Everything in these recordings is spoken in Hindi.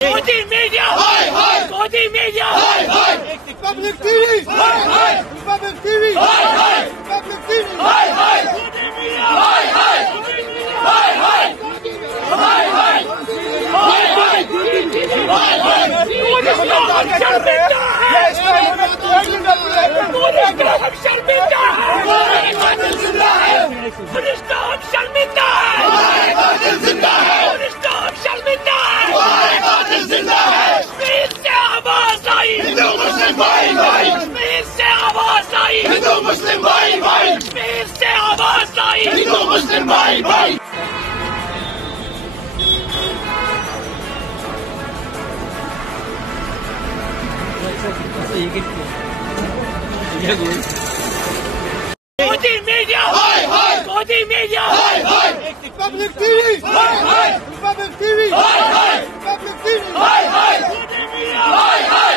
Modi media! Hi, hi! Modi media! Hi, hi! Public TV! Hi, hi! Public TV! Hi, hi! Public TV! Hi, hi! Modi media! Hi, hi! Hi, hi! Hi, hi! Hi, hi! Hi, hi! Modi का हम शर्मिंदा है! मोदी का हम शर्मिंदा है! हमारे कातिल जिंदा है! पुलिस का हम शर्मिंदा है! हमारे कातिल जिंदा है! पुलिस का हम शर्मिंदा है! हमारे कातिल जिंदा है! कश्मीर से आवाज आई! हिंदू मुस्लिम भाई भाई! कश्मीर से आवाज आई! हिंदू मुस्लिम भाई भाई! कश्मीर से आवाज आई! हिंदू मुस्लिम भाई भाई! Modi media! Hi, hi! Modi media! Hi, hi! Public TV! Hi, hi! Public TV! Hi, hi! Public TV! Hi, hi! Modi media! Hi, hi!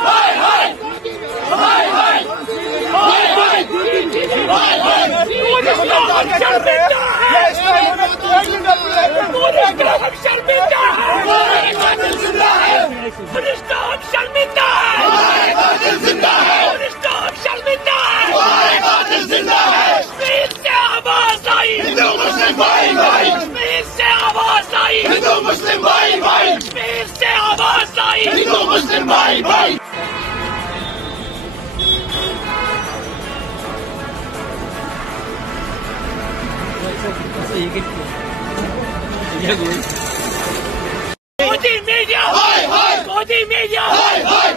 Hi, hi! Hi, hi! Hi, hi! Hi, hi! Modi का हम शर्मिंदा है! मोदी का हम शर्मिंदा है! हमारे कातिल जिंदा है! पुलिस का हम शर्मिंदा है! हमारे कातिल जिंदा है! पुलिस का हम शर्मिंदा है! हमारे कातिल जिंदा है! कश्मीर से आवाज आई! हिंदू मुस्लिम भाई भाई! कश्मीर से आवाज आई! हिंदू मुस्लिम भाई भाई! कश्मीर से आवाज आई! हिंदू मुस्लिम भाई भाई! Modi media! Hi, hi! Modi media! Hi, hi!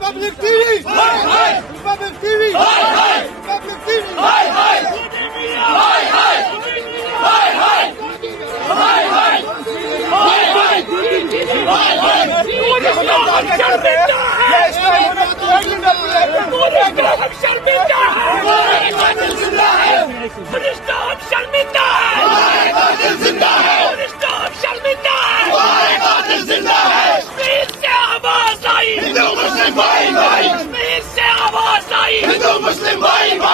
Public TV! Hi, hi! Public TV! Hi, hi! Public TV! Hi, hi! Modi media! Hi, hi! Hi, hi! Hi, hi! Hi, hi! Hi, hi! Modi का हम शर्मिंदा है! मोदी का हम शर्मिंदा है! हमारे कातिल जिंदा है! पुलिस का हम शर्मिंदा है! हमारे कातिल जिंदा है! पुलिस का हम शर्मिंदा है! हमारे कातिल जिंदा है! कश्मीर से आवाज आई! हिंदू मुस्लिम भाई भाई! कश्मीर से आवाज आई! हिंदू मुस्लिम भाई भाई!